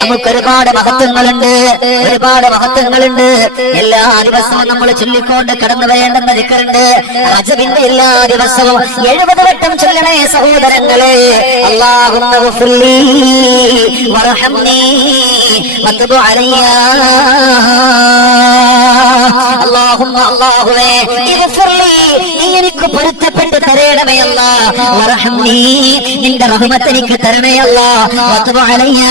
നമുക്ക് ഒരുപാട് മഹത്വങ്ങളുണ്ട്, ഒരുപാട് മഹത്വങ്ങളുണ്ട്. എല്ലാ ദിവസവും നമ്മൾ ചൊല്ലിക്കൊണ്ട് കടന്നു വരേണ്ടുന്ന ദിക്റുണ്ട്. റജബിന്റെ എല്ലാ ദിവസവും 70 വട്ടം ചൊല്ലണേ സഹോദരങ്ങളെ. അല്ലാഹുമ്മ ഗഫിർലി വർഹംനി വതുബ് അലയ്യ. അല്ലാഹുവേ ഗഫിർലി, നീ എനിക്ക് പൊരുത്തപ്പെട്ട് തരണമേ അല്ലാഹ്. വർഹംനി, നിന്റെ റഹ്മത്ത് എനിക്ക് തരണമേ അല്ലാഹ്. വതുബ് അലയ്യ,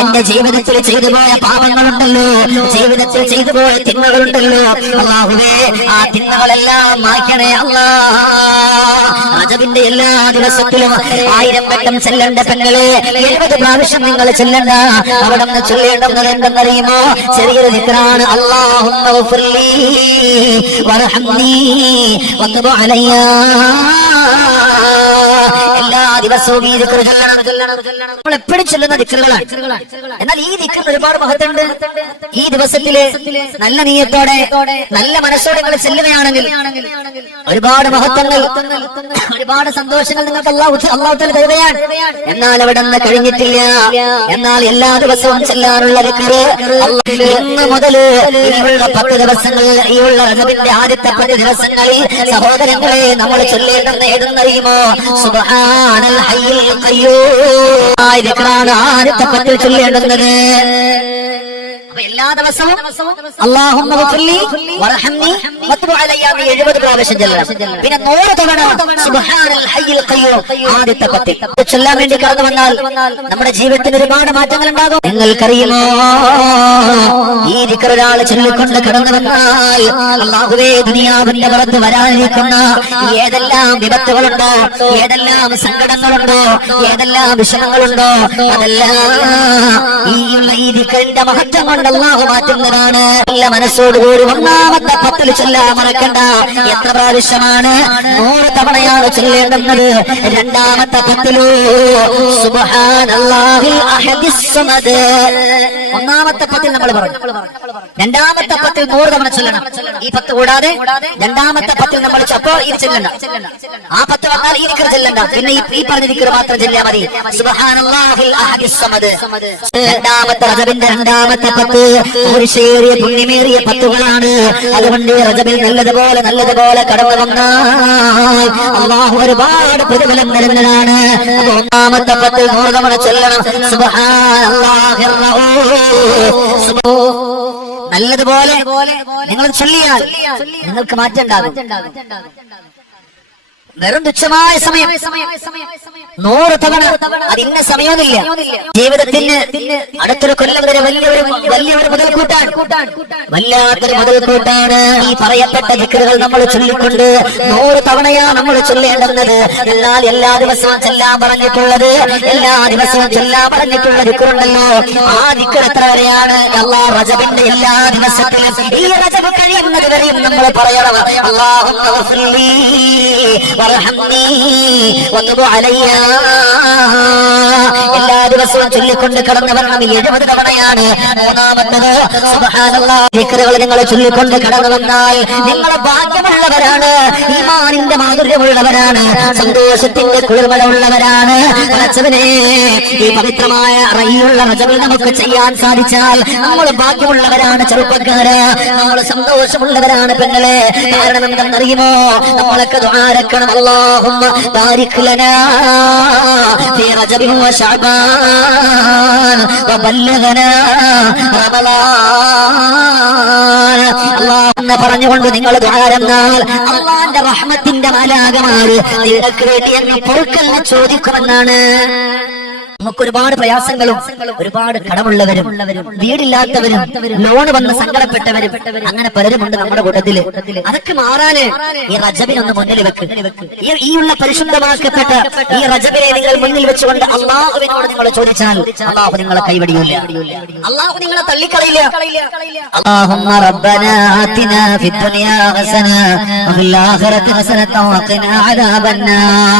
എന്റെ ജീവിതത്തിൽ ചെയ്തു പോയ പാപങ്ങളുണ്ടല്ലോ, ജീവിതത്തിൽ ചെയ്തു പോയ തിന്മകളുണ്ടല്ലോ അല്ലാഹുവേ, ആ തിന്മകളെല്ലാം മായ്ക്കണേ അല്ലാഹ്. റജബിന്റെ എല്ലാ ദിവസത്തിലും 1000 വട്ടം ചെല്ലണ്ട പെങ്ങളെ, 70 പ്രാവശ്യം നിങ്ങൾ ചെല്ലണ്ട. അവിടെ നിന്ന് ചൊല്ലേണ്ടുന്നത് എന്തെന്നറിയുമോ? ചെറിയൊരു ദിക്റാണ്. അല്ലാഹുമ്മ ഗഫിർലി വർഹംനി വതുബ് അലയ്യ. എല്ലാ ദിവസവും ഈ ദിക്ർ ചൊല്ലണം. നമ്മൾ എപ്പോഴും ചൊല്ലുന്ന ദിക്റുകളാണ്. എന്നാൽ ഈ ദിക്റിന് ഒരുപാട് മഹത്വമുണ്ട്. ഈ ദിവസത്തില് നല്ല നീയത്തോടെ നല്ല മനസ്സോടെ നിങ്ങൾ ചെല്ലുകയാണെങ്കിൽ ഒരുപാട് മഹത്വങ്ങൾ, ഒരുപാട് സന്തോഷങ്ങൾ നിങ്ങൾക്ക് അല്ലാഹു തരുകയാണ്. എന്നാൽ അവിടെ നിന്ന് കഴിഞ്ഞിട്ടില്ല. എന്നാൽ എല്ലാ ദിവസവും ചെല്ലാനുള്ള ദിക്ർ ഇന്ന് മുതൽ ഇനിയുള്ള 10 ദിവസങ്ങൾ, ഇനിയുള്ള റജബിന്റെ ആദ്യത്തെ 10 ദിവസങ്ങളിൽ സഹോദരങ്ങളെ നമ്മൾ ചൊല്ലേണ്ടെന്ന് ഏതെന്നറിയുമോ? സുബ്ഹാനൽ ഹയ്യിൽ ഖയ്യൂം. ദിക്റാണ് ആദ്യത്തെ 10 ചൊല്ലേണ്ടുന്നത്. എല്ലാ ദിവസവും അല്ലാഹുമ്മ ഗഫിർലി വർഹംനി വതുബ് അലയ്യ 70 പ്രാവശ്യം ചൊല്ലണം. പിന്നെ 100 തവണ സുബ്ഹാനൽ ഹയ്യിൽ ഖയ്യൂം ആദ്യത്തെ 10 ചൊല്ലാൻ വേണ്ടി കടന്നു വന്നാൽ നമ്മുടെ ജീവിതത്തിൽ ഒരുപാട് മാറ്റങ്ങൾ ഉണ്ടാകും. നിങ്ങൾക്കറിയുമോ, ഈ ദിക്ർ ഒരാൾ ചൊല്ലിക്കൊണ്ട് കടന്നു വന്നാൽ അല്ലാഹുവേ, ദുനിയാവിന്റെ പുറത്ത് വരാനിരിക്കുന്ന ഏതെല്ലാം വിപത്തുകളുണ്ടോ, ഏതെല്ലാം സങ്കടങ്ങളുണ്ടോ, ഏതെല്ലാം വിഷമങ്ങളുണ്ടോ, അതെല്ലാം ഈ ദിക്റിന്റെ മഹത്വം കൊണ്ട് അല്ലാഹു മാറ്റുന്നതാണ്. നല്ല മനസ്സോടുകൂടി ഒന്നാമത്തെ 10 ചൊല്ലാൻ മറക്കണ്ട. എത്ര പ്രാവശ്യമാണ്? 100 തവണയാണ് ചൊല്ലേണ്ടുന്നത്. രണ്ടാമത്തെ 10 സുബ്ഹാനല്ലാഹിൽ അഹദിസ് സമദ്. ഒന്നാമത്തെ 10 നമ്മൾ പറഞ്ഞു. രണ്ടാമത്തെ 10 100 തവണ ചൊല്ലണം. ഈ 10 കൂടാതെ രണ്ടാമത്തെ 10 നമ്മൾ ചപ്പോ ഇത് ചെല്ലണ്ട. ആ 10 വന്നാൽ ഈ ദിക്ർ ചെല്ലണ്ട. പിന്നെ ഈ പറഞ്ഞ ദിക്ർ മാത്രം ചെല്ലിയാൽ മതി. സുബ്ഹാനല്ലാഹിൽ അഹദിസ് സമദ്. രണ്ടാമത്തെ റജബിന്റെ രണ്ടാമത്തെ 10 പുരുഷേറിയ പുണ്യമേറിയ 10കളാണ്. അതുകൊണ്ട് റജബിൽ നല്ലതുപോലെ കടന്നു വന്നാൽ അല്ലാഹു ഒരുപാട് പ്രതിഫലം തരുന്നതാണ്. ഒന്നാമത്തെ 10 100 തവണ ചൊല്ലണം. സുബ്ഹാനല്ലാഹിർ റഊഫ്. നല്ലതുപോലെ നിങ്ങൾ ചൊല്ലിയാൽ നിങ്ങൾക്ക് മാറ്റം ഉണ്ടാകും. വെറും തുച്ഛമായ സമയം 100 തവണ, അതിന്ന സമയമൊന്നുമില്ല. ജീവിതത്തിന് അടുത്തൊരു കൊല്ലം വരെ വലിയൊരു മുതൽക്കൂട്ടാണ്, വല്ലാത്തൊരു മുതൽക്കൂട്ടാണ്. ഈ പറയപ്പെട്ട ദിക്റുകൾ നമ്മൾ ചൊല്ലിക്കൊണ്ട് 100 തവണയാണ് നമ്മൾ ചൊല്ലേണ്ടുന്നത്. എന്നാൽ എല്ലാ ദിവസവും ചെല്ലാൻ പറഞ്ഞിട്ടുള്ളത്, എല്ലാ ദിവസവും ചെല്ലാൻ പറഞ്ഞിട്ടുള്ള ദിക്റുണ്ടല്ലോ, ആ ദിക്ർ എത്ര വരെയാണ്? അല്ലാഹ് റജബിന്റെ എല്ലാ ദിവസത്തിലും ഈ റജബ് കഴിയുന്നത് വരെയും നമ്മൾ പറയണം. അല്ലാഹുമ്മ ഗഫിർലി വർഹംനി വതുബ് അലയ്യ. എല്ലാ ദിവസവും ചൊല്ലിക്കൊണ്ട് കടന്നു വരണം. 70 തവണയാണ്. മൂന്നാമത്തത് സുബ്ഹാനല്ലാഹ്. ദിക്റുകൾ നിങ്ങൾ ചൊല്ലിക്കൊണ്ട് കടന്നു വന്നാൽ നിങ്ങൾ ഭാഗ്യമുള്ളവരാണ്, ഈമാനിന്റെ മാധുര്യമുള്ളവരാണ്, സന്തോഷത്തിന്റെ കുളിർമഴ ഉള്ളവരാണ്. പടച്ചവനെ, ഈ പവിത്രമായ റയ്യുള്ള റജബിൽ നമുക്ക് ചെയ്യാൻ സാധിച്ചാൽ നമ്മൾ ഭാഗ്യമുള്ളവരാണ്. ചെറുപ്പക്കാര്, നമ്മൾ സന്തോഷമുള്ളവരാണ് പെങ്ങളെ. കാരണം എന്തെന്നറിയുമോ? നമ്മളൊക്കെ ദുആരക്കണം. اللهم بارك لنا في رجب وشعبان وبلغنا رمضان. അല്ലാഹു പറഞ്ഞുകൊണ്ട് നിങ്ങൾ ദുആരന്നാൽ അല്ലാഹുവിന്റെ റഹ്മത്തിന്റെ മാലാഖമാർ നിങ്ങൾക്ക് വേണ്ടി അങ്ങ് പൊറുക്കലിനെ ചോദിക്കുമെന്നാണ്. നമുക്ക് ഒരുപാട് പ്രയാസങ്ങളും ഒരുപാട് കടമുള്ളവരും വീടില്ലാത്തവരും ലോൺ വന്ന് സങ്കടപ്പെട്ടവരും അങ്ങനെ പലരുമുണ്ട് നമ്മുടെ കൂട്ടത്തില്. അതൊക്കെ മാറാന് ഈ റജബിനൊന്ന് മുന്നിൽ വെക്ക്. ഈ ഉള്ള പരിശുദ്ധമാക്കപ്പെട്ട ഈ റജബിനെ നിങ്ങൾ മുന്നിൽ വെച്ചുകൊണ്ട് അല്ലാഹുവിനോട് നിങ്ങൾ ചോദിച്ചാൽ അല്ലാഹു നിങ്ങളെ കൈവടിയില്ല, അല്ലാഹു നിങ്ങളെ തള്ളിക്കളയില്ല. അല്ലാഹുമ്മ റബ്ബനാ ആതിനാ ഫിദ്ദുനിയാ ഹസന വഫിൽ ആഖിറതി ഹസനത വഖിനാ അദാബന്നാർ.